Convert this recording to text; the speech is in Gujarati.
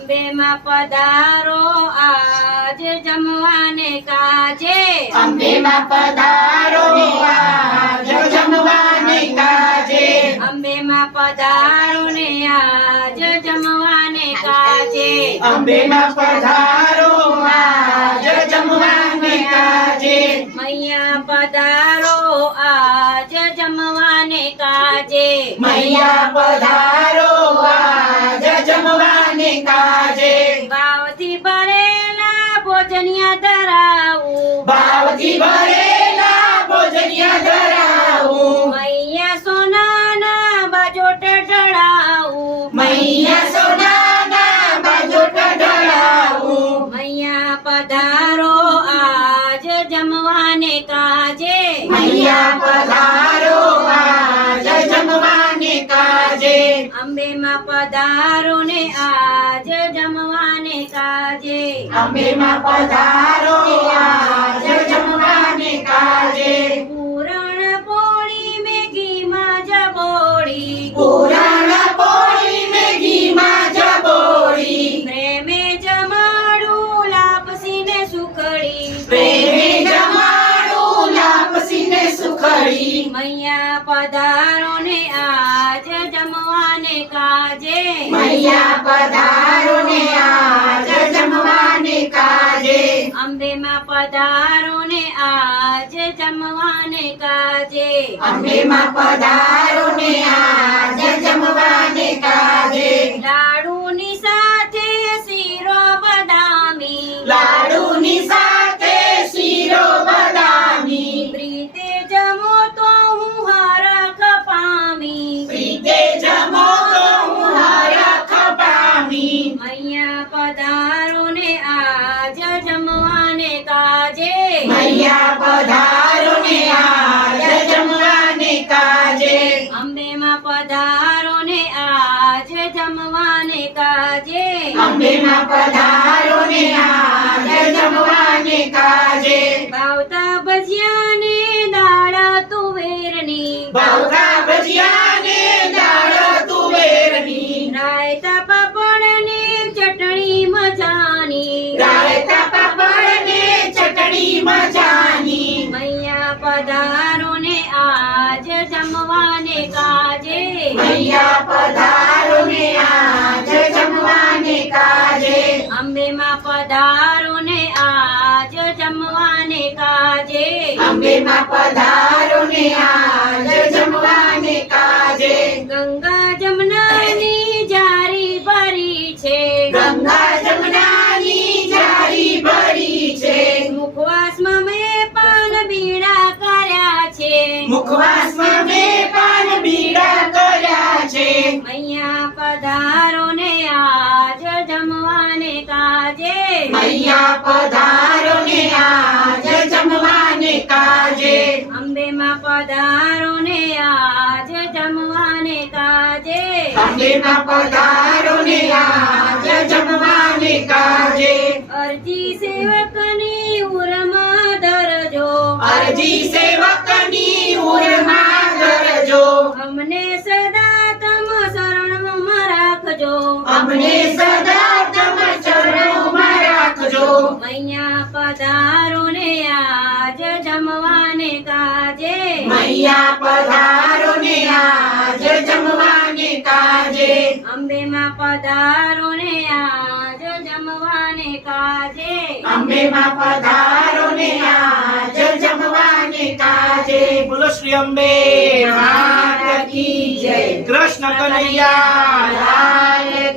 અંબેમાં પધારો આજ જમવાને કાજે અંબેમાં પધારો આજ જમવાને કાજે અંબેમાં પધારો ને આજ જમવાને કાજે અંબેમાં પધારો આજ જમવાને કાજે મૈયા પધારો આજ જમવાને કાજે મૈયા પધારો ભાવથી ભરેલા ભોજનિયા ધરાવું. મૈયા સોનાના બાજોટ ઢળાવું. મૈયા સોનાના બાજોટ ઢળાવું. મૈયા પધારો આજ જમવાને કાજે. મૈયા પધારો આજ જમવાને કાજે. અંબેમાં પધારો ને આજ જમવાને કાજે. અંબેમાં પધારો મૈયા પધારો ને આજ જમવાને કાજે મૈયા પધારો ને આજ જમવાને કાજે અંબેમાં પધારો ને આજ જમવાને કાજે અંબેમાં પધારો ಭೀಮ ಪದಾ અંબેમાં પધારો ને આજ જમવાને કાજે. ગંગા જમનાની જારી ભરી છે. ગંગા જમનાની જારી ભરી છે. મુખવાસમાં મેં પાન બીડા કર્યા છે. મુખવાસમાં મેં પાન બીડા કર્યા છે. મૈયા પધારો ને આજ જમવાને કાજે. મૈયા પધારો ને આજ કાજે અંબેમાં પધારો ને આજ જમવાને કાજે અંબેમાં પધારો ને આજ જમવાને કાજે અરજી સેવકની ઉરમાં ધરજો અરજી સેવકની ઉરમાં કાજે? મૈયા પધારો ને આજ જમવાને કાજે. અંબેમાં પધારો ને આજ જમવાને કાજે. અંબેમાં પધારો ને આજ જમવાને કાજે. બોલો શ્રી અંબે. માતા કી જય. કૃષ્ણ કનૈયા. લાલ